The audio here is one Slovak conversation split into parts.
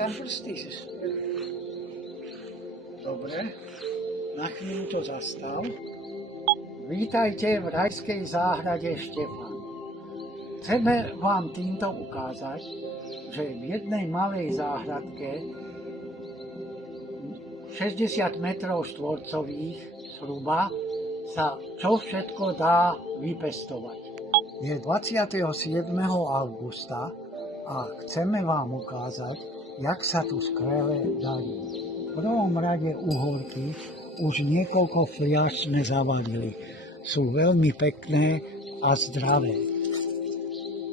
tam prsty. Dobre, na chvíľu to zastav. Vítajte v rajskej záhrade Štefan. Chceme vám týmto ukázať, že v jednej malej záhradke 60 metrov štvorcových zhruba sa čo všetko dá vypestovať. Je 27. augusta a chceme vám ukázať, jak sa tu skvele darí. V prvom rade uhorky už niekoľko fliaš sme zavalili. Sú veľmi pekné a zdravé.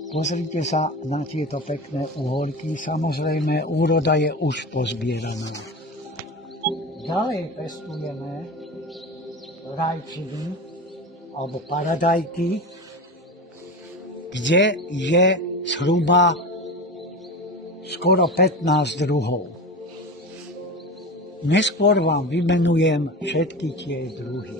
Pozrite sa na tieto pekné uhorky, samozrejme úroda je už pozbieraná. Ďalej pestujeme rajčiny alebo paradajky, kde je zhruba skoro 15 druhov. Neskôr vám vymenujem všetky tie druhy.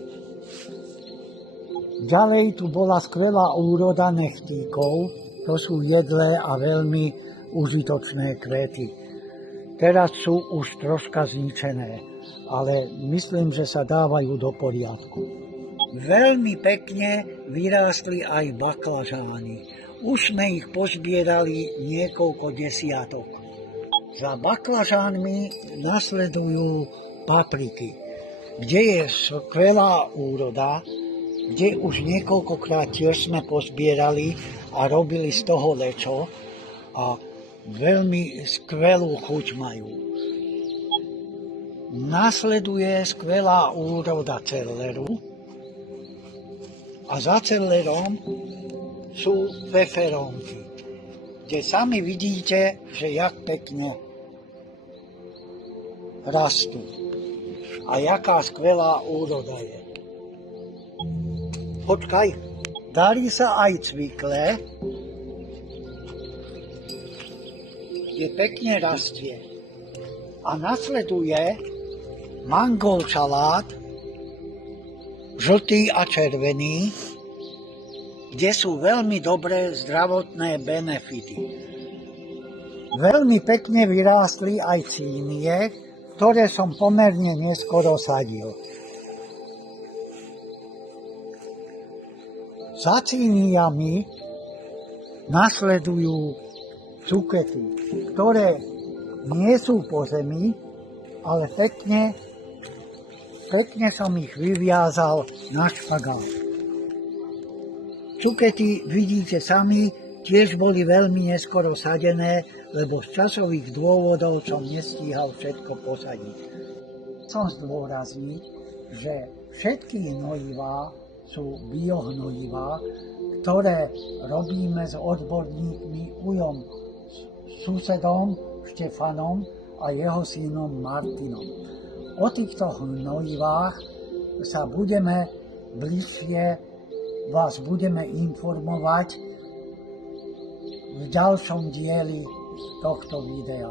Ďalej tu bola skvelá úroda nechtíkov, to sú jedlé a veľmi užitočné kvety. Teraz sú už troška zničené, ale myslím, že sa dávajú do poriadku. Veľmi pekne vyrástli aj baklažány. Už sme ich pozbierali niekoľko desiatok. Za baklažánmi nasledujú papriky, kde je skvelá úroda, kde už niekoľkokrát tiež sme pozbierali a robili z toho lečo a veľmi skvelú chuť majú. Nasleduje skvelá úroda celeru a za celerom sú feferónky, kde sami vidíte, že jak pekne rastú a jaká skvelá úroda je. Počkaj, darí sa aj cvikle, kde pekne rastie. A nasleduje mangol salát, žltý a červený, kde sú veľmi dobré zdravotné benefity. Veľmi pekne vyrástli aj cínie, ktoré som pomerne neskoro sadil. Za cíniami nasledujú cukety, ktoré nie sú po zemi, ale pekne som ich vyviazal na špagát. Cukety, vidíte sami, tiež boli veľmi neskoro sadené, lebo z časových dôvodov som nestíhal všetko posadiť. Chcem zdôrazniť, že všetky hnojivá sú biohnojivá, ktoré robíme s odborníkmi Ujom, susedom Štefanom a jeho synom Martinom. O týchto hnojivách sa vás budeme informovať v ďalšom dieli tohto videa.